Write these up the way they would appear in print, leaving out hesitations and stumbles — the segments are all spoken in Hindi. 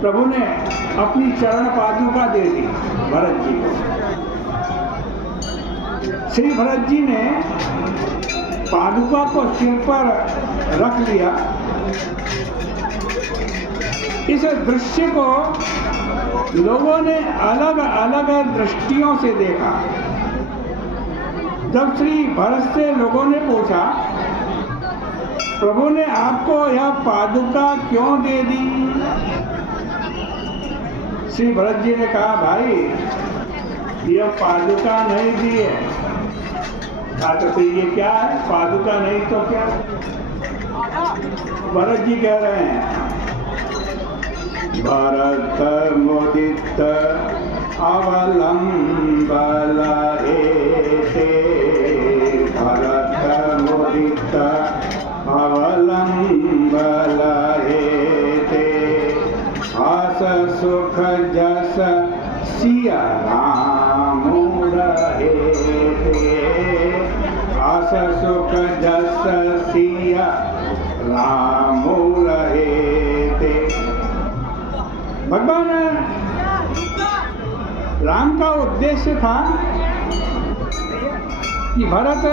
प्रभु ने अपनी चरण पादुका दे दी भरत जी को। श्री भरत जी ने पादुका को सिर पर रख लिया। इस दृश्य को लोगों ने अलग अलग दृष्टियों से देखा। जब श्री भरत से लोगों ने पूछा, प्रभु ने आपको यह पादुका क्यों दे दी? श्री भरत जी ने कहा, भाई यह पादुका नहीं दी है। तो ये क्या है? पादुका नहीं तो क्या? भरत जी कह रहे हैं, भरत मुदित अवलंब लहेते, भरत मुदित अवलंब लहेते, आस सुख जस सिया राम रहेते, आस सुख जस सिया राम रहेते। भगवान राम का उद्देश्य था कि भरत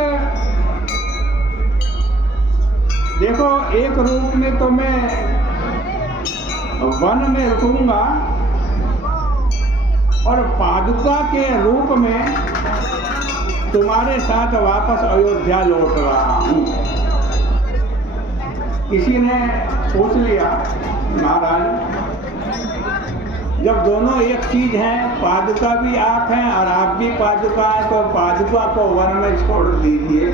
देखो, एक रूप में तो मैं वन में रुकूंगा और पादुका के रूप में तुम्हारे साथ वापस अयोध्या लौट रहा हूँ। किसी ने पूछ लिया, महाराज जब दोनों एक चीज हैं, पादुका भी आप हैं और आप भी पादुका हैं, तो पादुका को वन में छोड़ दीजिए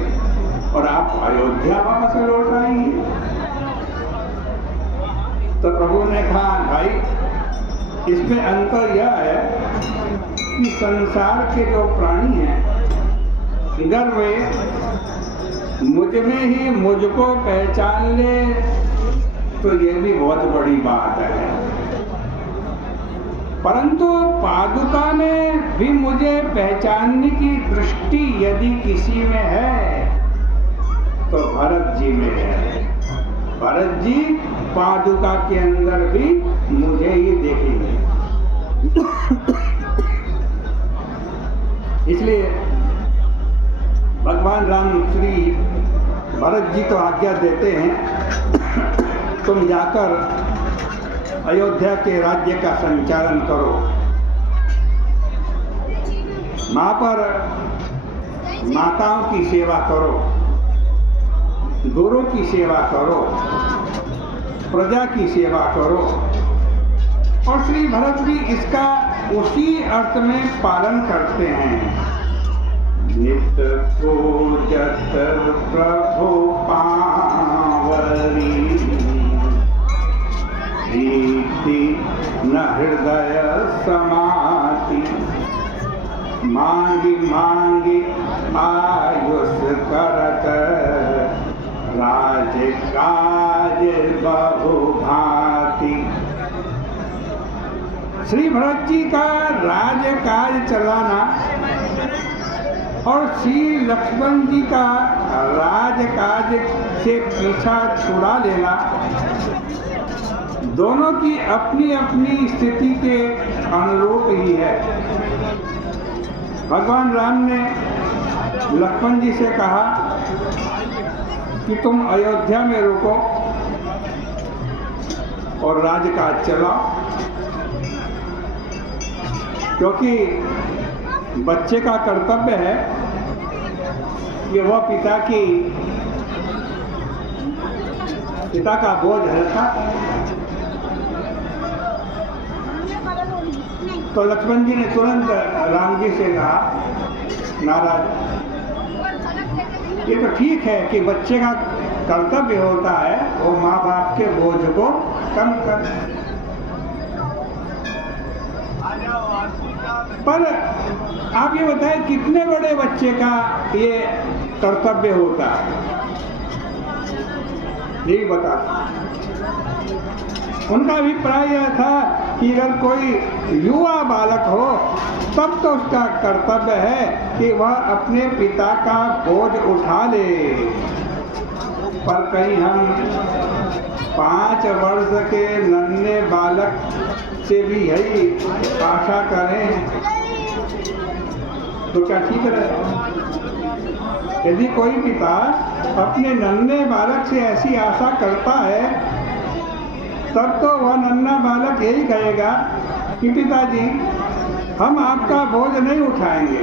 और आप अयोध्या वापस लौट आएंगे। तो प्रभु ने कहा, भाई इसमें अंतर यह है कि संसार के जो प्राणी हैं, अगर वे मुझ में ही मुझको पहचान ले तो ये भी बहुत बड़ी बात है। परंतु पादुका में भी मुझे पहचानने की दृष्टि यदि किसी में है तो भरत जी में है। भरत जी पादुका के अंदर भी मुझे ही देखेंगे। इसलिए भगवान राम श्री भरत जी को आज्ञा देते हैं, तुम जाकर अयोध्या के राज्य का संचालन करो, वहां पर माताओं की सेवा करो, गुरु की सेवा करो, प्रजा की सेवा करो। और श्री भरत भी इसका उसी अर्थ में पालन करते हैं। नित्य पूजत प्रभु पावरी, प्रीति न हृदय समाति, मांगी मांगी आयुष करत, राज काज बहु भांति। श्री भरत जी का राज काज चलाना और श्री लक्ष्मण जी का राज काज से पीछा छुड़ा लेना, दोनों की अपनी अपनी स्थिति के अनुरूप ही है। भगवान राम ने लक्ष्मण जी से कहा कि तुम अयोध्या में रुको और राजकाज चलाओ, क्योंकि बच्चे का कर्तव्य है कि वह पिता का बोझ हल्का। तो लक्ष्मण जी ने तुरंत राम जी से कहा, महाराज ये तो ठीक है कि बच्चे का कर्तव्य होता है वो माँ बाप के बोझ को कम कर, पर आप ये बताएं कितने बड़े बच्चे का ये कर्तव्य होता है? यही बता। उनका अभिप्राय यह था कि अगर कोई युवा बालक हो तब तो उसका कर्तव्य है कि वह अपने पिता का बोझ उठा ले। पर कहीं हम 5 वर्ष के नन्हे बालक से भी यही आशा करें तो क्या ठीक रहे? यदि कोई पिता अपने नन्हे बालक से ऐसी आशा करता है, तब तो वह नन्हा बालक यही कहेगा कि पिताजी, हम आपका बोझ नहीं उठाएंगे,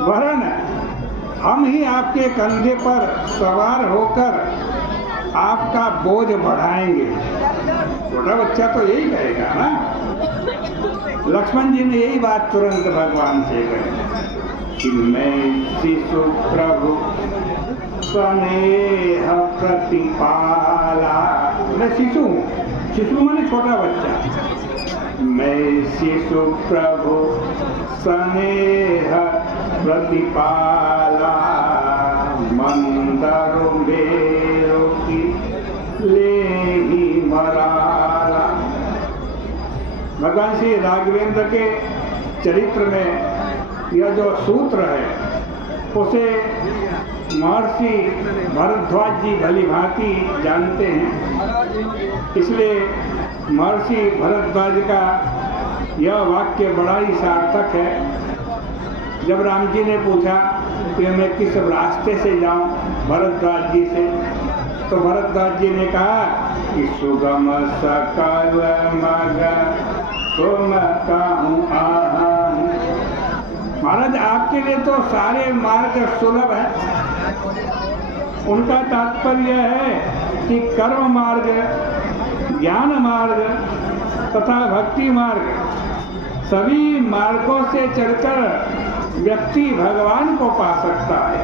वरन हम ही आपके कंधे पर सवार होकर आपका बोझ बढ़ाएंगे। छोटा बच्चा तो यही कहेगा ना। लक्ष्मण जी ने यही बात तुरंत भगवान से कही कि मैं शिशु प्रभु स्नेह प्रतिपाला। मैं शिशु हूँ, शिशु माने छोटा बच्चा। मैं शिशु प्रभु स्नेह प्रतिपाला, मंदरो मेरो की ले ही मराला। भगवान श्री राघवेंद्र के चरित्र में यह जो सूत्र है उसे महर्षि भरद्वाज जी भली भांति जानते हैं। इसलिए महर्षि भरद्वाज का यह वाक्य बड़ा ही सार्थक है। जब राम जी ने पूछा कि मैं किस रास्ते से जाऊं भरद्वाज जी से, तो भरद्वाज जी ने कहा कि सुगम सकल मग तुम कहूँ आहान। महाराज, आपके लिए तो सारे मार्ग सुलभ है। उनका तात्पर्य है कि कर्म मार्ग, ज्ञान मार्ग तथा भक्ति मार्ग, सभी मार्गों से चलकर व्यक्ति भगवान को पा सकता है।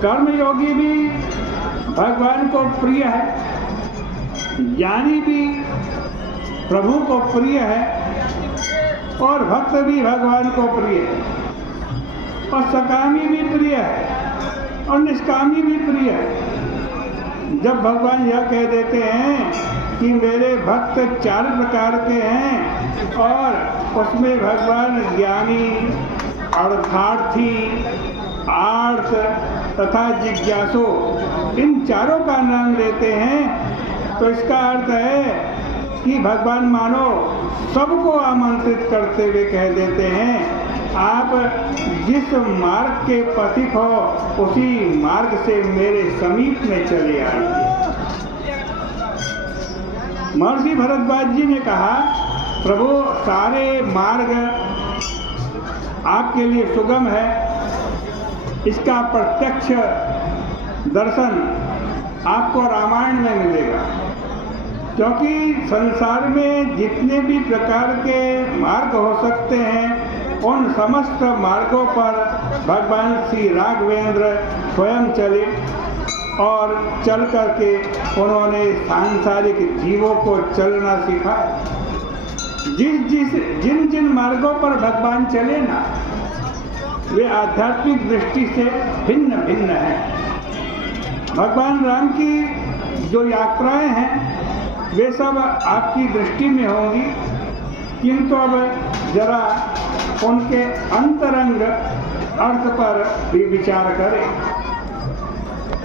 कर्मयोगी भी भगवान को प्रिय है, ज्ञानी भी प्रभु को प्रिय है, और भक्त भी भगवान को प्रिय है, और सकामी भी प्रिय है, और निष्कामी भी प्रिय है। जब भगवान यह कह देते हैं कि मेरे भक्त 4 प्रकार के हैं, और उसमें भगवान ज्ञानी, अर्थार्थी, आर्थ तथा जिज्ञासु, इन चारों का नाम लेते हैं, तो इसका अर्थ है कि भगवान मानो सबको आमंत्रित करते हुए कह देते हैं, आप जिस मार्ग के पथिक हो उसी मार्ग से मेरे समीप में चले आइए। महर्षि भरद्वाज जी ने कहा, प्रभु सारे मार्ग आपके लिए सुगम है, इसका प्रत्यक्ष दर्शन आपको रामायण में मिलेगा। क्योंकि संसार में जितने भी प्रकार के मार्ग हो सकते हैं, उन समस्त मार्गों पर भगवान श्री राघवेंद्र स्वयं चले, और चल करके उन्होंने सांसारिक जीवों को चलना सिखाया। जिन जिन मार्गों पर भगवान चले ना, वे आध्यात्मिक दृष्टि से भिन्न भिन्न हैं। भगवान राम की जो यात्राएं हैं वे सब आपकी दृष्टि में होंगी, किंतु अब जरा उनके अंतरंग अर्थ पर भी विचार करें।